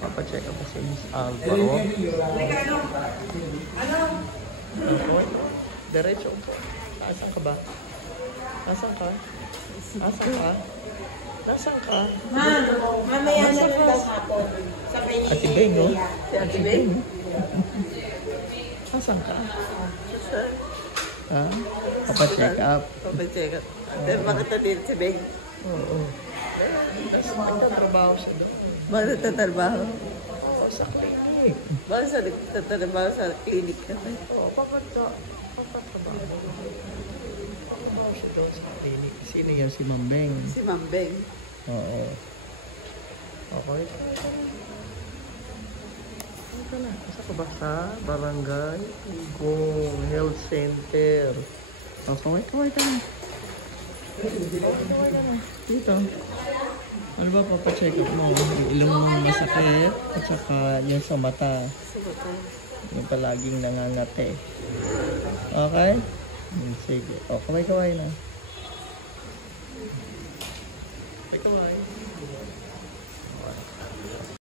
Papacheck up si Miss Alvaro. Diretso po. Asan ka ba? Asan ka? Asan ka? Nasaan ka? Mamaya na rin daw hapon. Sabi ni Ate Beng, no? Si Ate Beng. Asan ka? Ha? Papacheck up. Papacheck up. Ate, bakit natin si Beng? Oo. Tapos nagtatrabaho siya doon. Bakit nagtatrabaho? Oo, sa clinic. Bakit sa nagtatrabaho sa clinic ka? Oo, papatrabaho siya doon sa clinic. Sino yan? Si Mambeng. Si Ma'am Beng. Oo. Okay. Ito na. Isa ka ba sa Barangay Ugong Health Center? Okay, kaway ka na. Kaway ka na. Dito. Ano ba papacheck up mo? Yung ilong mo masakit at saka yung sa mata. Yung palaging nangangate. Okay? Sige. O, kaway-kaway na. Kaway-kaway.